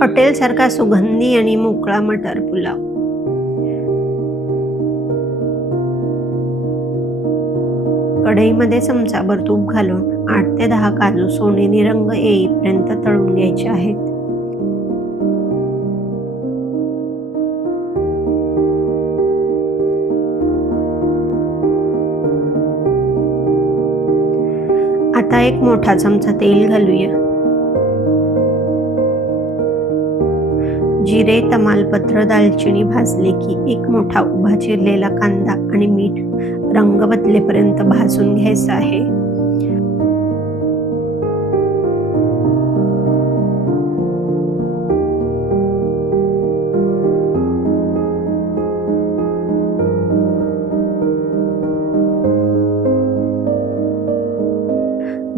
हॉटेलसारखा सुगंधी आणि मोकळा मटर पुलाव. कढईमध्ये चमचाभर तूप घालून 8 ते 10 काजू सोनेरी रंग येईपर्यंत तळून घ्यायचे आहेत. आता एक मोठा चमचा तेल घालूया. जिरे, तमालपत्र, दालचिनी भाजले की एक मोठा उभा चिरलेला कांदा आणि मीठ रंग बदलेपर्यंत भाजून घ्यायचा आहे.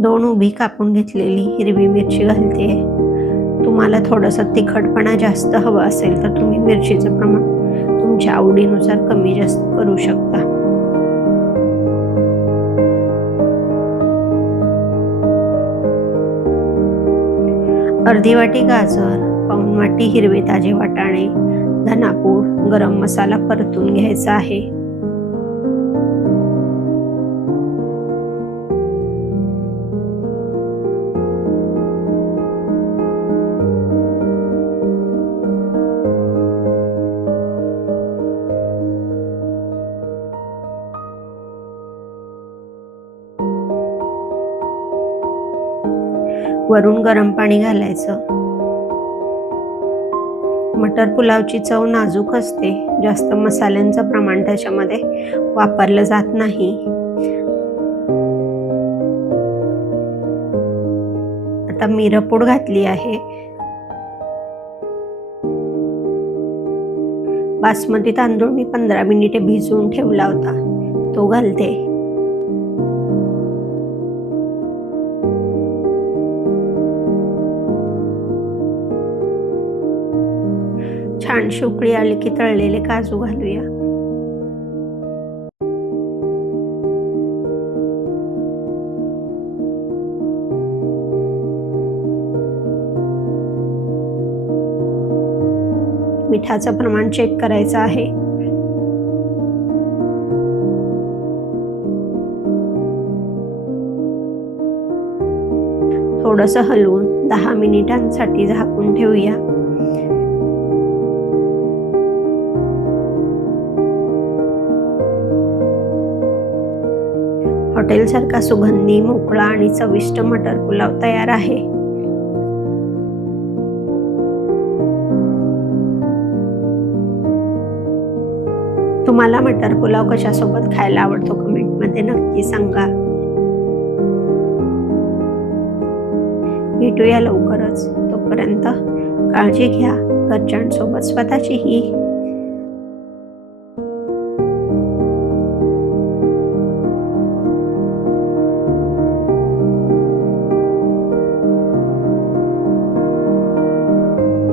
दोन उभी कापून घेतलेली हिरवी मिरची घालते. तुम्हाला थोडंसं तिखटपणा जास्त हवं असेल तर तुम्ही मिरचीचं प्रमाण तुमच्या आवडीनुसार कमी जास्त करू शकता. अर्धी वाटी गाजर, पाऊण वाटी हिरवे ताजे वाटाणे, धनापूड, गरम मसाला परतून घ्यायचा आहे. वरून गरम पाणी घालायचं. मटर पुलावची चव नाजूक असते. जास्त मसाल्यांचं प्रमाण त्याच्यामध्ये वापरलं जात नाही. आता मिरपूड घातली आहे. बासमती तांदूळ मी 15 मिनिटे भिजवून ठेवला होता, तो घालते. छान शुकळी आली की तळलेले काजू घालूया. मिठाचं प्रमाण चेक करायचं आहे. थोडंसं हलवून 10 मिनिटांसाठी झाकून ठेवूया. हॉटेलसारखा सुगंधी, मोकळा आणि चविष्ट मटर पुलाव तयार आहे. तुम्हाला मटर पुलाव कशासोबत खायला आवडतो कमेंटमध्ये नक्की सांगा. भेटूया लवकरच. तोपर्यंत काळजी घ्या, घरच्यांसोबत स्वतःचीही.